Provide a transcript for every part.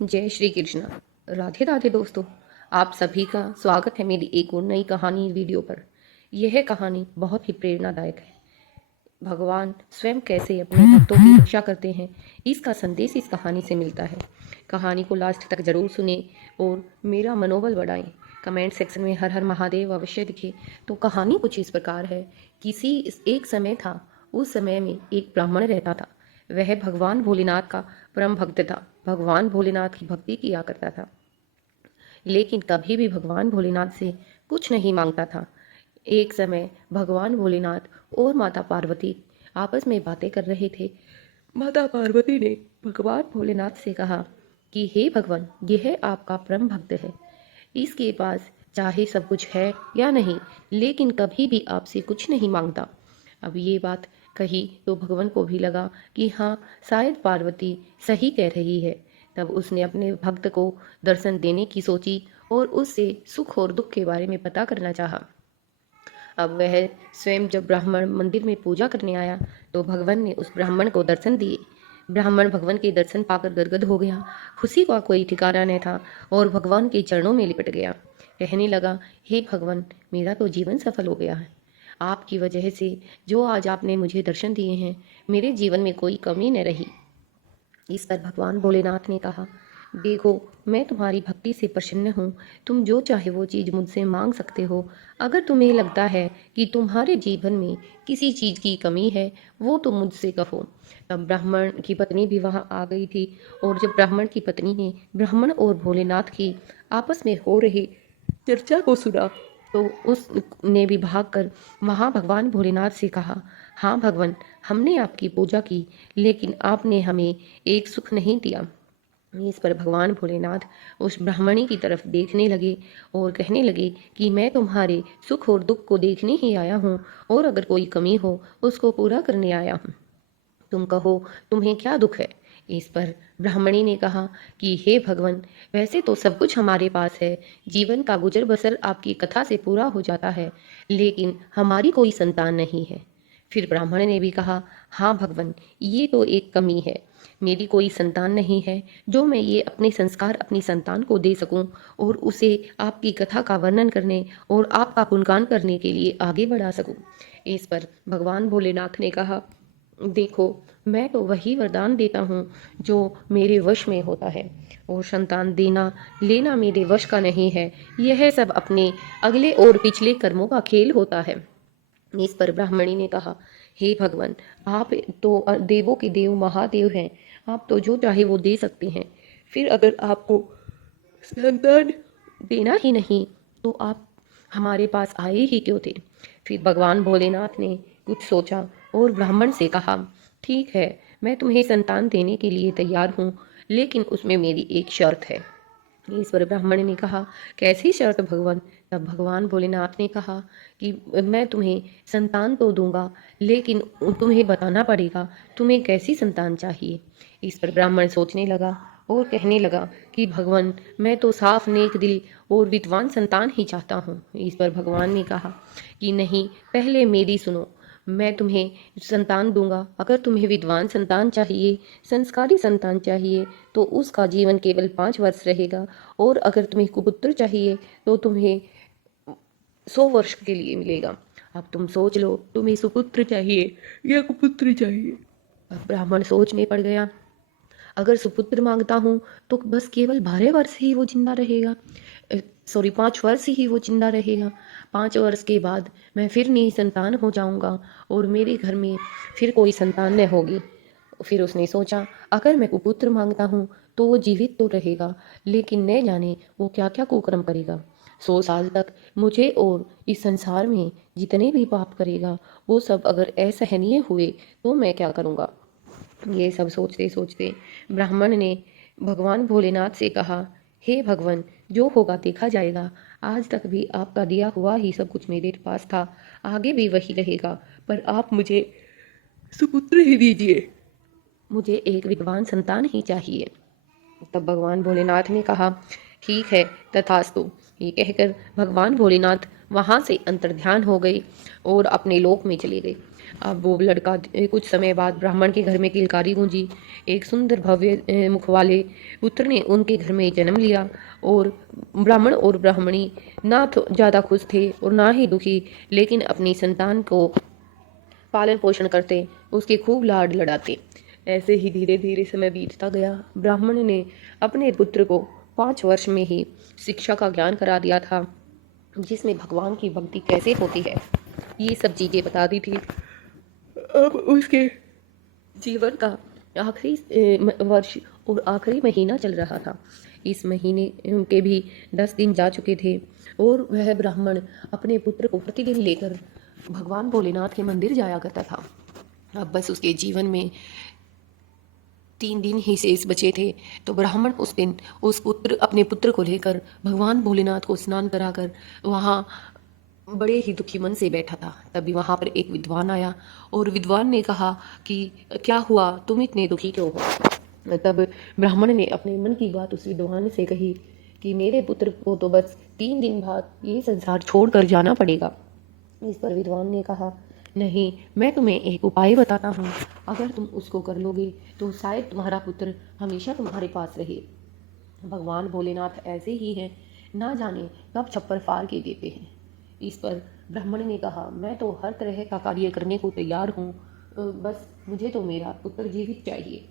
जय श्री कृष्ण। राधे राधे दोस्तों, आप सभी का स्वागत है मेरी एक और नई कहानी वीडियो पर। यह कहानी बहुत ही प्रेरणादायक है। भगवान स्वयं कैसे अपने भक्तों की रक्षा करते हैं, इसका संदेश इस कहानी से मिलता है। कहानी को लास्ट तक जरूर सुने और मेरा मनोबल बढ़ाएं। कमेंट सेक्शन में हर हर महादेव अवश्य लिखें। तो कहानी कुछ इस प्रकार है। एक समय था, उस समय में एक ब्राह्मण रहता था। वह भगवान भोलेनाथ का परम भक्त था। भगवान भोलेनाथ की भक्ति किया करता था, लेकिन कभी भी भगवान भोलेनाथ से कुछ नहीं मांगता था। एक समय भगवान भोलेनाथ और माता पार्वती आपस में बातें कर रहे थे। माता पार्वती ने भगवान भोलेनाथ से कहा कि हे भगवान, यह आपका परम भक्त है। इसके पास चाहे सब कुछ है या नहीं, लेकिन कभी भी आपसे कुछ नहीं मांगता। अब ये बात कही तो भगवान को भी लगा कि हाँ, शायद पार्वती सही कह रही है। तब उसने अपने भक्त को दर्शन देने की सोची और उससे सुख और दुख के बारे में पता करना चाहा। अब वह स्वयं जब ब्राह्मण मंदिर में पूजा करने आया तो भगवान ने उस ब्राह्मण को दर्शन दिए। ब्राह्मण भगवान के दर्शन पाकर गदगद हो गया। खुशी का कोई ठिकाना न था और भगवान के चरणों में लिपट गया। कहने लगा, हे भगवान, मेरा तो जीवन सफल हो गया है। आपकी वजह से जो आज आपने मुझे दर्शन दिए हैं, मेरे जीवन में कोई कमी न रही। इस पर भगवान भोलेनाथ ने कहा, देखो, मैं तुम्हारी भक्ति से प्रसन्न हूँ। तुम जो चाहे वो चीज़ मुझसे मांग सकते हो। अगर तुम्हें लगता है कि तुम्हारे जीवन में किसी चीज़ की कमी है, वो तुम मुझसे कहो। तब ब्राह्मण की पत्नी भी वहाँ आ गई थी और जब ब्राह्मण की पत्नी ने ब्राह्मण और भोलेनाथ की आपस में हो रही चर्चा को सुना तो उसने भी भागकर वहाँ भगवान भोलेनाथ से कहा, हाँ भगवान, हमने आपकी पूजा की, लेकिन आपने हमें एक सुख नहीं दिया। इस पर भगवान भोलेनाथ उस ब्राह्मणी की तरफ देखने लगे और कहने लगे कि मैं तुम्हारे सुख और दुख को देखने ही आया हूँ और अगर कोई कमी हो उसको पूरा करने आया हूँ। तुम कहो, तुम्हें क्या दुख है। इस पर ब्राह्मणी ने कहा कि हे भगवान, वैसे तो सब कुछ हमारे पास है। जीवन का गुजर बसर आपकी कथा से पूरा हो जाता है, लेकिन हमारी कोई संतान नहीं है। फिर ब्राह्मण ने भी कहा, हाँ भगवान, ये तो एक कमी है। मेरी कोई संतान नहीं है जो मैं ये अपने संस्कार अपनी संतान को दे सकूं और उसे आपकी कथा का वर्णन करने और आपका गुणगान करने के लिए आगे बढ़ा सकूं। इस पर भगवान भोलेनाथ ने कहा, देखो, मैं तो वही वरदान देता हूँ जो मेरे वश में होता है और संतान देना लेना मेरे वश का नहीं है। यह सब अपने अगले और पिछले कर्मों का खेल होता है। इस पर ब्राह्मणी ने कहा, हे भगवान, आप तो देवों के देव महादेव हैं। आप तो जो चाहे वो दे सकते हैं। फिर अगर आपको संतान देना ही नहीं तो आप हमारे पास आए ही क्यों थे। फिर भगवान भोलेनाथ ने कुछ सोचा और ब्राह्मण से कहा, ठीक है, मैं तुम्हें संतान देने के लिए तैयार हूँ, लेकिन उसमें मेरी एक शर्त है। इस पर ब्राह्मण ने कहा, कैसी शर्त भगवान। तब भगवान भोलेनाथ ने कहा कि मैं तुम्हें संतान तो दूंगा, लेकिन तुम्हें बताना पड़ेगा तुम्हें कैसी संतान चाहिए। इस पर ब्राह्मण सोचने लगा और कहने लगा कि भगवान, मैं तो साफ नेक दिल और विद्वान संतान ही चाहता हूँ। इस पर भगवान ने कहा कि नहीं, पहले मेरी सुनो। मैं तुम्हें संतान दूंगा। अगर तुम्हें विद्वान संतान चाहिए, संस्कारी संतान चाहिए, तो उसका जीवन केवल 5 वर्ष रहेगा और अगर तुम्हें कुपुत्र चाहिए तो तुम्हें 100 वर्ष के लिए मिलेगा। अब तुम सोच लो, तुम्हें सुपुत्र चाहिए या कुपुत्र चाहिए। अब ब्राह्मण सोचने पड़ गया। अगर सुपुत्र मांगता हूँ तो बस केवल 12 वर्ष ही वो जिंदा रहेगा। 5 वर्ष ही वो जिंदा रहेगा। 5 वर्ष के बाद मैं फिर निसंतान हो जाऊंगा और मेरे घर में फिर कोई संतान न होगी। फिर उसने सोचा, अगर मैं कुपुत्र मांगता हूँ तो वो जीवित तो रहेगा, लेकिन न जाने वो क्या क्या कुकर्म करेगा। 100 साल तक मुझे और इस संसार में जितने भी पाप करेगा वो सब अगर असहनीय हुए तो मैं क्या करूँगा। ये सब सोचते सोचते ब्राह्मण ने भगवान भोलेनाथ से कहा, हे भगवान, जो होगा देखा जाएगा। आज तक भी आपका दिया हुआ ही सब कुछ मेरे पास था, आगे भी वही रहेगा, पर आप मुझे सुपुत्र ही दीजिए। मुझे एक विद्वान संतान ही चाहिए। तब भगवान भोलेनाथ ने कहा, ठीक है, तथास्तु। ये कहकर भगवान भोलेनाथ वहाँ से अंतर्ध्यान हो गए और अपने लोक में चले गए। अब वो लड़का कुछ समय बाद ब्राह्मण के घर में किलकारी गूंजी। एक सुंदर भव्य मुख वाले पुत्र ने उनके घर में जन्म लिया। और ब्राह्मण और ब्राह्मणी ना तो ज़्यादा खुश थे और ना ही दुखी, लेकिन अपनी संतान को पालन पोषण करते, उसके खूब लाड लड़ाते। ऐसे ही धीरे धीरे समय बीतता गया। ब्राह्मण ने अपने पुत्र को 5 वर्ष में ही शिक्षा का ज्ञान करा दिया था, जिसमें भगवान की भक्ति कैसे होती है ये सब चीज़ें बता दी थी। अब उसके जीवन का आखिरी वर्ष और आखिरी महीना चल रहा था। इस महीने के भी 10 दिन जा चुके थे और वह ब्राह्मण अपने पुत्र को प्रतिदिन लेकर भगवान भोलेनाथ के मंदिर जाया करता था। अब बस उसके जीवन में 3 दिन ही शेष बचे थे, तो ब्राह्मण उस दिन अपने पुत्र को लेकर भगवान भोलेनाथ को स्नान कराकर वहाँ बड़े ही दुखी मन से बैठा था। तभी वहाँ पर एक विद्वान आया और विद्वान ने कहा कि क्या हुआ, तुम इतने दुखी क्यों हो। तब ब्राह्मण ने अपने मन की बात उस विद्वान से कही कि मेरे पुत्र को तो बस 3 दिन बाद ये संसार छोड़कर जाना पड़ेगा। इस पर विद्वान ने कहा, नहीं, मैं तुम्हें एक उपाय बताता हूँ, अगर तुम उसको कर लोगे तो शायद तुम्हारा पुत्र हमेशा तुम्हारे पास रहे। भगवान भोलेनाथ ऐसे ही हैं, ना जाने कब छप्पर फाड़ के देते हैं। इस पर ब्राह्मण ने कहा, मैं तो हर तरह का कार्य करने को तैयार हूँ, बस मुझे तो मेरा पुत्र जीवित चाहिए।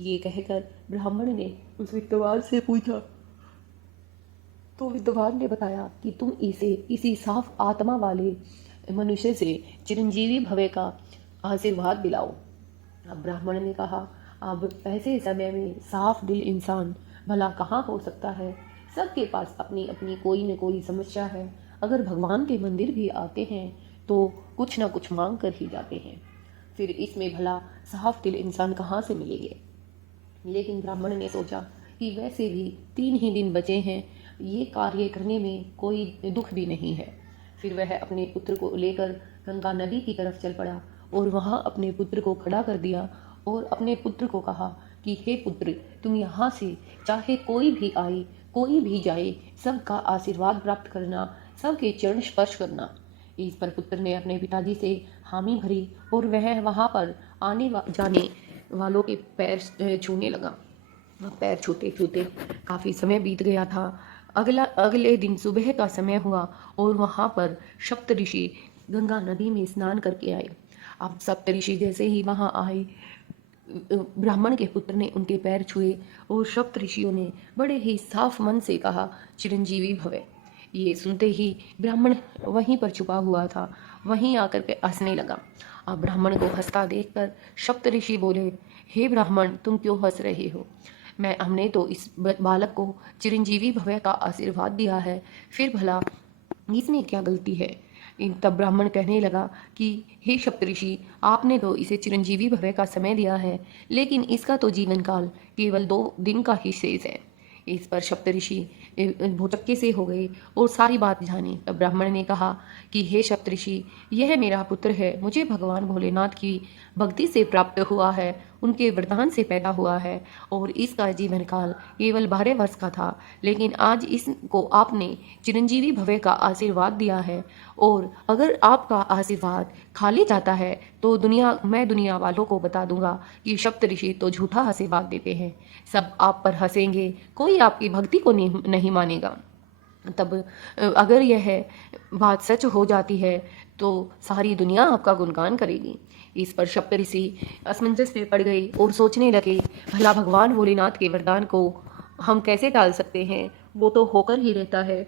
ये कहकर ब्राह्मण ने उस विद्वान से पूछा, तो विद्वान ने बताया कि तुम इसे किसी साफ आत्मा वाले मनुष्य से चिरंजीवी भवे का आशीर्वाद दिलाओ। अब ब्राह्मण ने कहा, अब ऐसे समय में साफ दिल इंसान भला कहाँ हो सकता है। सबके पास अपनी अपनी कोई न कोई समस्या है। अगर भगवान के मंदिर भी आते हैं तो कुछ ना कुछ मांग कर ही जाते हैं, फिर इसमें भला साफ दिल इंसान कहाँ से मिलेंगे। लेकिन ब्राह्मण ने सोचा कि वैसे भी 3 ही दिन बचे हैं, ये कार्य करने में कोई दुख भी नहीं है। फिर वह अपने पुत्र को लेकर गंगा नदी की तरफ चल पड़ा और वहाँ अपने पुत्र को खड़ा कर दिया और अपने पुत्र को कहा कि हे पुत्र, तुम यहाँ से चाहे कोई भी आए कोई भी जाए, सबका आशीर्वाद प्राप्त करना, सबके चरण स्पर्श करना। इस पर पुत्र ने अपने पिताजी से हामी भरी और वह वहाँ पर जाने वालों के पैर छूने लगा। पैर छूते छूते काफ़ी समय बीत गया था। अगले दिन सुबह का समय हुआ और वहाँ पर सप्तऋषि गंगा नदी में स्नान करके आए। अब सप्तऋषि जैसे ही वहाँ आए, ब्राह्मण के पुत्र ने उनके पैर छुए और सप्तऋषियों ने बड़े ही साफ मन से कहा, चिरंजीवी भवे। ये सुनते ही ब्राह्मण वहीं पर छुपा हुआ था, वहीं आकर के हंसने लगा। अब ब्राह्मण को हंसता देखकर सप्तऋषि बोले, हे ब्राह्मण, तुम क्यों हंस रहे हो। हमने तो इस बालक को चिरंजीवी भवे का आशीर्वाद दिया है, फिर भला इसमें क्या गलती है। तब ब्राह्मण कहने लगा कि हे सप्तऋषि, आपने तो इसे चिरंजीवी भवे का समय दिया है, लेकिन इसका तो जीवन काल केवल 2 दिन का ही शेष है। इस पर सप्तऋषि भौचक्के से हो गए और सारी बात जानी। तब ब्राह्मण ने कहा कि हे सप्तऋषि, यह मेरा पुत्र है, मुझे भगवान भोलेनाथ की भक्ति से प्राप्त हुआ है, उनके वरदान से पैदा हुआ है और इसका जीवन काल केवल 12 वर्ष का था, लेकिन आज इसको आपने चिरंजीवी भवे का आशीर्वाद दिया है और अगर आपका आशीर्वाद खाली जाता है तो मैं दुनिया वालों को बता दूंगा कि सप्तऋषि तो झूठा आशीर्वाद देते हैं। सब आप पर हंसेंगे, कोई आपकी भक्ति को नहीं मानेगा। तब अगर यह बात सच हो जाती है तो सारी दुनिया आपका गुणगान करेगी। इस पर सप्तऋषि असमंजस में पड़ गए और सोचने लगे, भला भगवान भोलेनाथ के वरदान को हम कैसे टाल सकते हैं, वो तो होकर ही रहता है।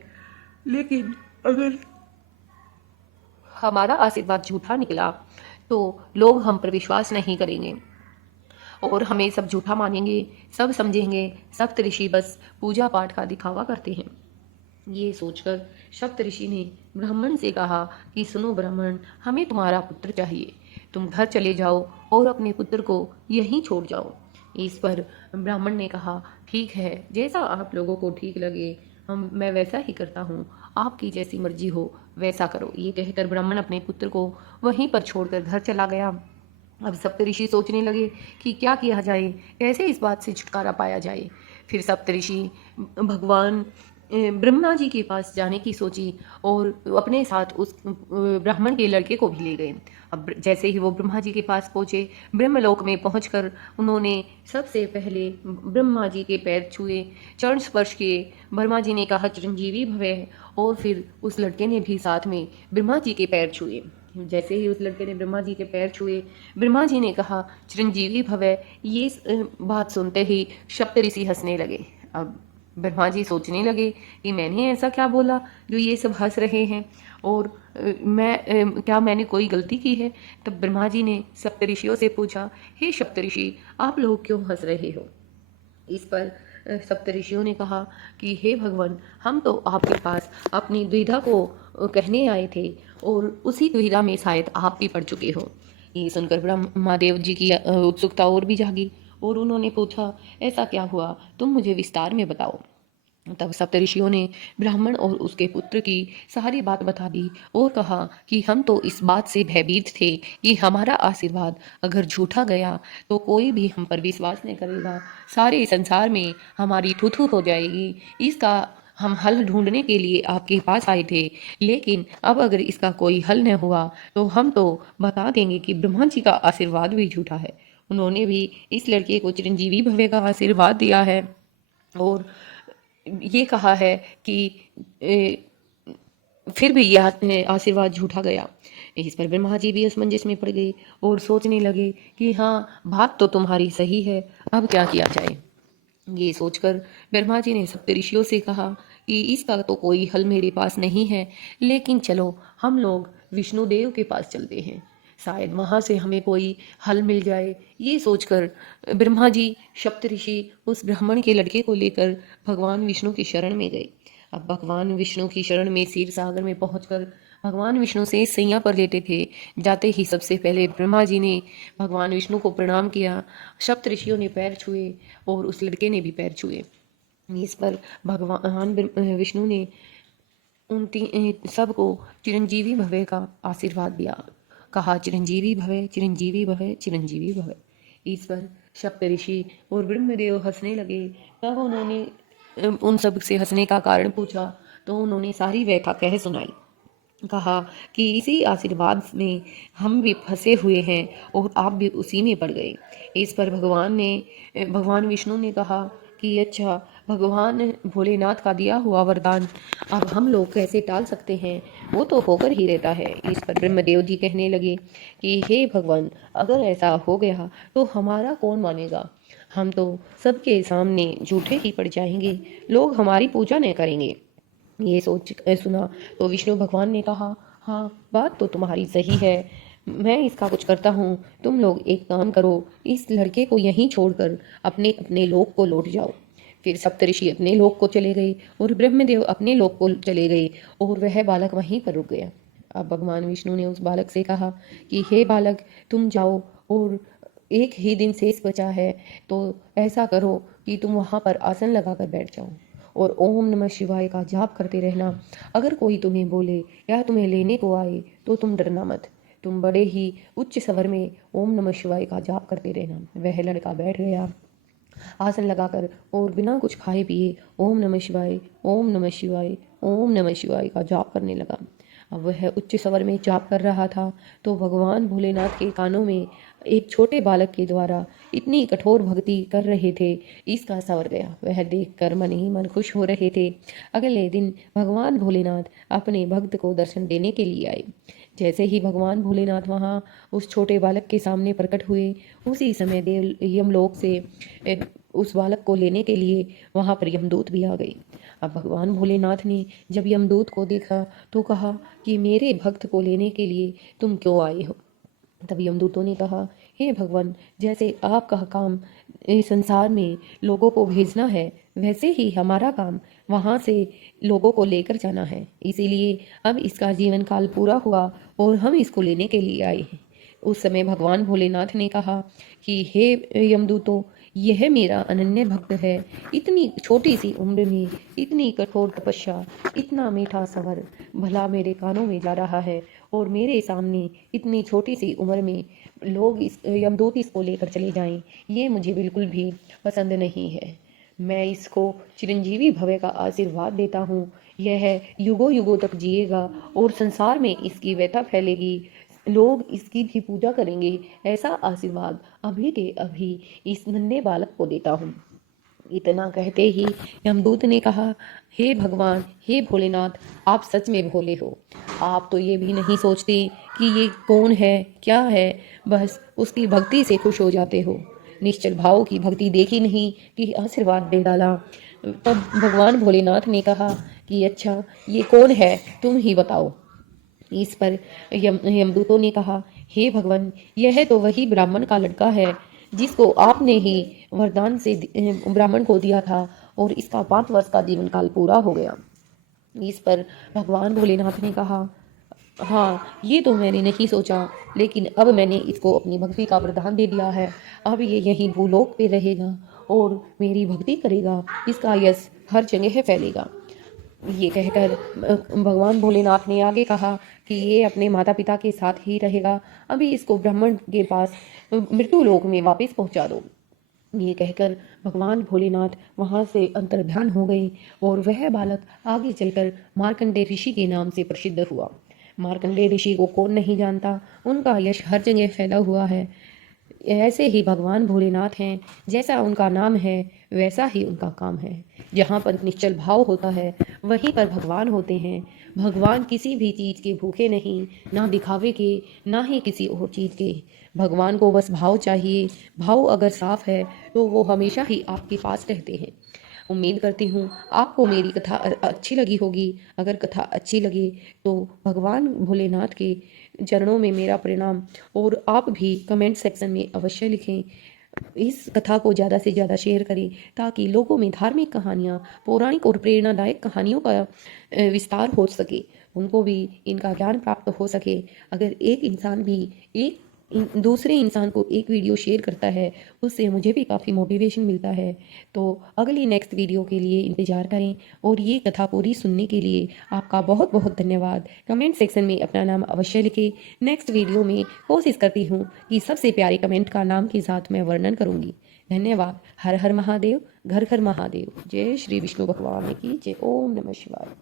लेकिन अगर हमारा आशीर्वाद झूठा निकला तो लोग हम पर विश्वास नहीं करेंगे और हमें सब झूठा मानेंगे, सब समझेंगे सप्तऋषि बस पूजा पाठ का दिखावा करते हैं। ये सोचकर सप्तऋषि ने ब्राह्मण से कहा कि सुनो ब्राह्मण, हमें तुम्हारा पुत्र चाहिए, तुम घर चले जाओ और अपने पुत्र को यहीं छोड़ जाओ। इस पर ब्राह्मण ने कहा, ठीक है, जैसा आप लोगों को ठीक लगे मैं वैसा ही करता हूँ, आपकी जैसी मर्जी हो वैसा करो। ये कहकर ब्राह्मण अपने पुत्र को वहीं पर छोड़कर घर चला गया। अब सप्तऋषि सोचने लगे कि क्या किया जाए, कैसे इस बात से छुटकारा पाया जाए। फिर सप्तऋषि भगवान ब्रह्मा जी के पास जाने की सोची और अपने साथ उस ब्राह्मण के लड़के को भी ले गए। अब जैसे ही वो ब्रह्मा जी के पास पहुंचे, ब्रह्मलोक में पहुंचकर उन्होंने सबसे पहले ब्रह्मा जी के पैर छुए, चरण स्पर्श किए। ब्रह्मा जी ने कहा चिरंजीवी भवे, और फिर उस लड़के ने भी साथ में ब्रह्मा जी के पैर छुए। जैसे ही उस लड़के ने ब्रह्मा जी के पैर छुए, ब्रह्मा जी ने कहा चिरंजीवी भवे। ये बात सुनते ही सप्तऋषि हंसने लगे। अब ब्रह्मा जी सोचने लगे कि मैंने ऐसा क्या बोला जो ये सब हंस रहे हैं, और क्या मैंने कोई गलती की है। तब ब्रह्मा जी ने सप्तऋषियों से पूछा, हे सप्तऋषि, आप लोग क्यों हंस रहे हो। इस पर सप्तऋषियों ने कहा कि हे भगवान, हम तो आपके पास अपनी द्विधा को कहने आए थे, और उसी द्विधा में शायद आप भी पड़ चुके हो। ये सुनकर ब्रह्मादेव जी की उत्सुकता और भी जागी, और उन्होंने पूछा, ऐसा क्या हुआ, तुम मुझे विस्तार में बताओ। तब सप्तऋषियों ने ब्राह्मण और उसके पुत्र की सारी बात बता दी, और कहा कि हम तो इस बात से भयभीत थे कि हमारा आशीर्वाद अगर झूठा गया तो कोई भी हम पर विश्वास नहीं करेगा, सारे संसार में हमारी थू थू हो जाएगी। इसका हम हल ढूंढने के लिए आपके पास आए थे, लेकिन अब अगर इसका कोई हल न हुआ तो हम तो बता देंगे कि ब्रह्मा जी का आशीर्वाद भी झूठा है। उन्होंने भी इस लड़के को चिरंजीवी भव्य का आशीर्वाद दिया है, और ये कहा है कि फिर भी यह आशीर्वाद झूठा गया। इस पर ब्रह्मा जी भी असमंजस में पड़ गए और सोचने लगे कि हाँ, बात तो तुम्हारी सही है, अब क्या किया जाए। ये सोचकर ब्रह्मा जी ने सप्तऋषियों से कहा कि इसका तो कोई हल मेरे पास नहीं है, लेकिन चलो हम लोग विष्णुदेव के पास चलते हैं, शायद वहां से हमें कोई हल मिल जाए। ये सोचकर ब्रह्मा जी सप्तऋषि उस ब्राह्मण के लड़के को लेकर भगवान विष्णु की शरण में गए। अब भगवान विष्णु की शरण में क्षीर सागर में पहुंचकर भगवान विष्णु से सैया पर लेटे थे। जाते ही सबसे पहले ब्रह्मा जी ने भगवान विष्णु को प्रणाम किया, सप्तऋषियों ने पैर छुए, और उस लड़के ने भी पैर छुए। इस पर भगवान विष्णु ने उन सबको चिरंजीवी भवे का आशीर्वाद दिया। कहा चिरंजीवी भवे, चिरंजीवी भवे, चिरंजीवी भवे। इस पर सप्तऋषि और ब्रह्मदेव हंसने लगे। तब उन्होंने उन सब से हंसने का कारण पूछा, तो उन्होंने सारी व्याख्या कह सुनाई। कहा कि इसी आशीर्वाद में हम भी फंसे हुए हैं, और आप भी उसी में पड़ गए। इस पर भगवान विष्णु ने कहा कि अच्छा, भगवान भोलेनाथ का दिया हुआ वरदान अब हम लोग कैसे टाल सकते हैं, वो तो होकर ही रहता है। इस पर ब्रह्मदेव जी कहने लगे कि हे भगवान, अगर ऐसा हो गया तो हमारा कौन मानेगा, हम तो सबके सामने झूठे ही पड़ जाएंगे, लोग हमारी पूजा नहीं करेंगे। ये सोच सुना तो विष्णु भगवान ने कहा, हाँ, बात तो तुम्हारी सही है, मैं इसका कुछ करता हूँ। तुम लोग एक काम करो, इस लड़के को यहीं छोड़कर अपने अपने लोक को लौट जाओ। फिर सप्तऋषि अपने लोक को चले गए और ब्रह्मदेव अपने लोक को चले गए, और वह बालक वहीं पर रुक गया। अब भगवान विष्णु ने उस बालक से कहा कि हे बालक, तुम जाओ, और एक ही दिन शेष बचा है, तो ऐसा करो कि तुम वहाँ पर आसन लगाकर बैठ जाओ और ओम नमः शिवाय का जाप करते रहना। अगर कोई तुम्हें बोले या तुम्हें लेने को आए तो तुम डरना मत, तुम बड़े ही उच्च स्वर में ओम नमः शिवाय का जाप करते रहना। वह लड़का बैठ गया आसन लगाकर, और बिना कुछ खाए पिए ओम नमः शिवाय, ओम नमः शिवाय, ओम नमः शिवाय का जाप करने लगा। अब वह उच्च स्वर में जाप कर रहा था, तो भगवान भोलेनाथ के कानों में एक छोटे बालक के द्वारा इतनी कठोर भक्ति कर रहे थे, इसका सवर गया। वह देखकर मन ही मन खुश हो रहे थे। अगले दिन भगवान भोलेनाथ अपने भक्त को दर्शन देने के लिए आए। जैसे ही भगवान भोलेनाथ वहाँ उस छोटे बालक के सामने प्रकट हुए, उसी समय देव यमलोक से उस बालक को लेने के लिए वहाँ पर यमदूत भी आ गए। अब भगवान भोलेनाथ ने जब यमदूत को देखा तो कहा कि मेरे भक्त को लेने के लिए तुम क्यों आए हो। तब यमदूतों ने कहा, हे भगवान, जैसे आपका काम इस संसार में लोगों को भेजना है, वैसे ही हमारा काम वहाँ से लोगों को लेकर जाना है, इसीलिए अब इसका जीवन काल पूरा हुआ और हम इसको लेने के लिए आए हैं। उस समय भगवान भोलेनाथ ने कहा कि हे यमदूतों, यह मेरा अनन्य भक्त है। इतनी छोटी सी उम्र में इतनी कठोर तपस्या, इतना मीठा सवर भला मेरे कानों में जा रहा है, और मेरे सामने इतनी छोटी सी उम्र में लोग इस यमदूत इसको लेकर चले जाएं, ये मुझे बिल्कुल भी पसंद नहीं है। मैं इसको चिरंजीवी भव्य का आशीर्वाद देता हूँ। यह युगों युगों तक जिएगा और संसार में इसकी व्यथा फैलेगी। लोग इसकी भी पूजा करेंगे। ऐसा आशीर्वाद अभी के अभी इस नन्हे बालक को देता हूँ। इतना कहते ही यमदूत ने कहा, हे भगवान, हे भोलेनाथ, आप सच में भोले हो। आप तो ये भी नहीं सोचते कि ये कौन है, क्या है, बस उसकी भक्ति से खुश हो जाते हो। निश्चल भाव की भक्ति देखी नहीं कि आशीर्वाद दे डाला। तब भगवान भोलेनाथ ने कहा कि अच्छा, ये कौन है, तुम ही बताओ। इस पर यमदूतों ने कहा, हे भगवान, यह तो वही ब्राह्मण का लड़का है जिसको आपने ही वरदान से ब्राह्मण को दिया था और इसका 5 वर्ष का जीवन काल पूरा हो गया। इस पर भगवान भोलेनाथ ने कहा, हाँ, ये तो मैंने नहीं सोचा, लेकिन अब मैंने इसको अपनी भक्ति का वरदान दे दिया है। अब ये यहीं भूलोक पे रहेगा और मेरी भक्ति करेगा। इसका यश हर जगह फैलेगा। ये कहकर भगवान भोलेनाथ ने आगे कहा कि ये अपने माता पिता के साथ ही रहेगा। अभी इसको ब्राह्मण के पास मृत्यु लोक में वापस पहुंचा दो। ये कहकर भगवान भोलेनाथ वहां से अंतर्ध्यान हो गए और वह बालक आगे चलकर मार्कंडेय ऋषि के नाम से प्रसिद्ध हुआ। मार्कंडेय ऋषि को कौन नहीं जानता, उनका यश हर जगह फैला हुआ है। ऐसे ही भगवान भोलेनाथ हैं, जैसा उनका नाम है वैसा ही उनका काम है। जहाँ पर निश्चल भाव होता है वहीं पर भगवान होते हैं। भगवान किसी भी चीज़ के भूखे नहीं, ना दिखावे के, ना ही किसी और चीज़ के। भगवान को बस भाव चाहिए। भाव अगर साफ है तो वो हमेशा ही आपके पास रहते हैं। उम्मीद करती हूँ आपको मेरी कथा अच्छी लगी होगी। अगर कथा अच्छी लगे तो भगवान भोलेनाथ के चरणों में मेरा प्रणाम, और आप भी कमेंट सेक्शन में अवश्य लिखें। इस कथा को ज़्यादा से ज़्यादा शेयर करें ताकि लोगों में धार्मिक कहानियाँ, पौराणिक और प्रेरणादायक कहानियों का विस्तार हो सके, उनको भी इनका ज्ञान प्राप्त हो सके। अगर एक इंसान भी एक दूसरे इंसान को एक वीडियो शेयर करता है, उससे मुझे भी काफ़ी मोटिवेशन मिलता है। तो अगली नेक्स्ट वीडियो के लिए इंतज़ार करें, और ये कथा पूरी सुनने के लिए आपका बहुत बहुत धन्यवाद। कमेंट सेक्शन में अपना नाम अवश्य लिखें। नेक्स्ट वीडियो में कोशिश करती हूँ कि सबसे प्यारे कमेंट का नाम के साथ मैं वर्णन करूँगी। धन्यवाद। हर हर महादेव, घर घर महादेव। जय श्री विष्णु भगवान की जय। ओम नमः शिवाय।